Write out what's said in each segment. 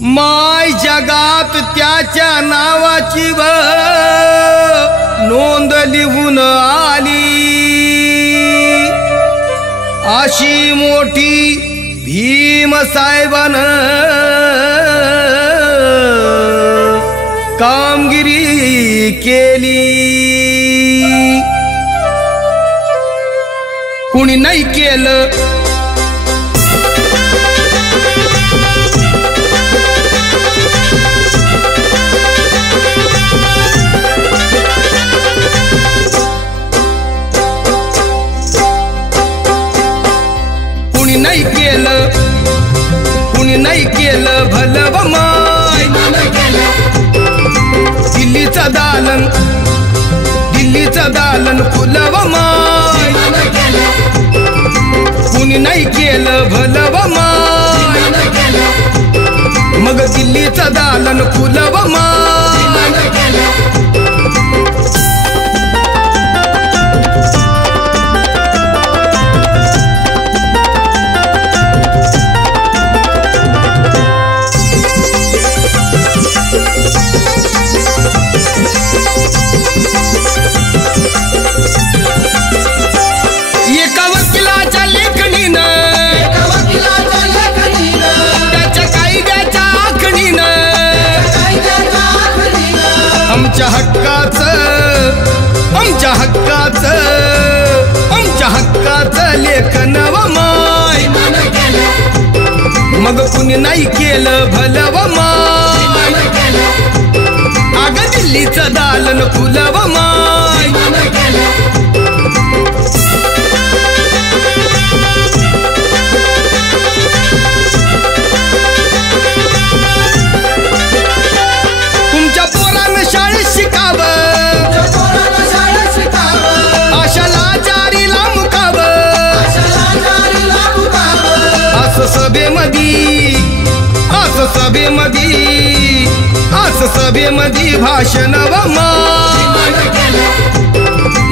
माय जगात त्याच्या नावाची नोंद लिहून आली, अशी मोठी भीम साहेबानं कामगिरी केली. कुणी नाही केलं कुणी नाही केलं भलं व माय. दिल्लीचं दालन फुलं व माय. कुणी नाही केलं भलं व माय. मग दिल्लीचं दालन फुलं व माय. एका वकिलाच्या लेखणीनं, त्याच्या कायद्याच्या आखणीनं, आमच्या हक्काचं लेखन व माय. मग कुणी नाही केलं भलं व माय. अगं दिल्लीचं दालन फुलं व माय. तुमच्या पोरानं शाळेत शिकावं, अशा लाचारीला मुकावं. असं सभेमध्ये भाषण व माय.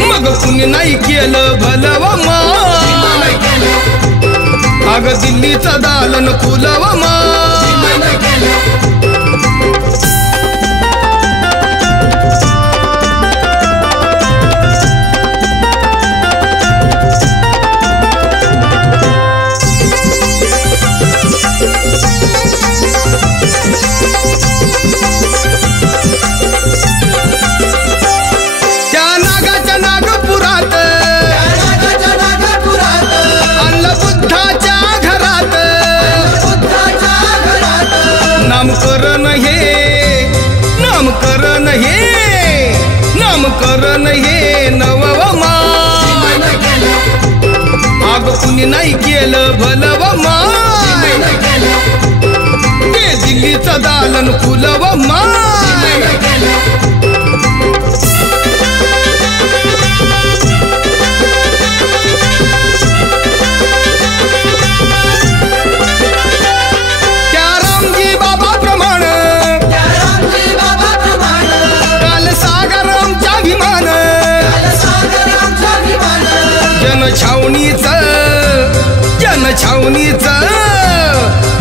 मग कुणी नाही केलं भलं व माय. अगं दिल्लीचं दालन फुलं व माय. नामकरण हे नव व माय. अग कुणी नाही केलं भलं व माय. ते दिल्लीचं दालन फुलं व माय.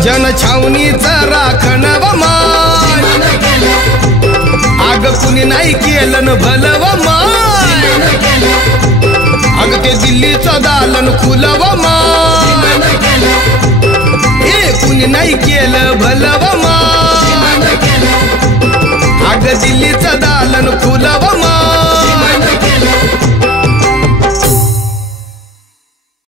जनछावणीचं राखण व माय. अग कुणी नाही केलं भलं व माय. अग ते दिल्लीचं दालन फुलं व माय. हे कुणी नाही केलं भलं व माय. अग दिल्ली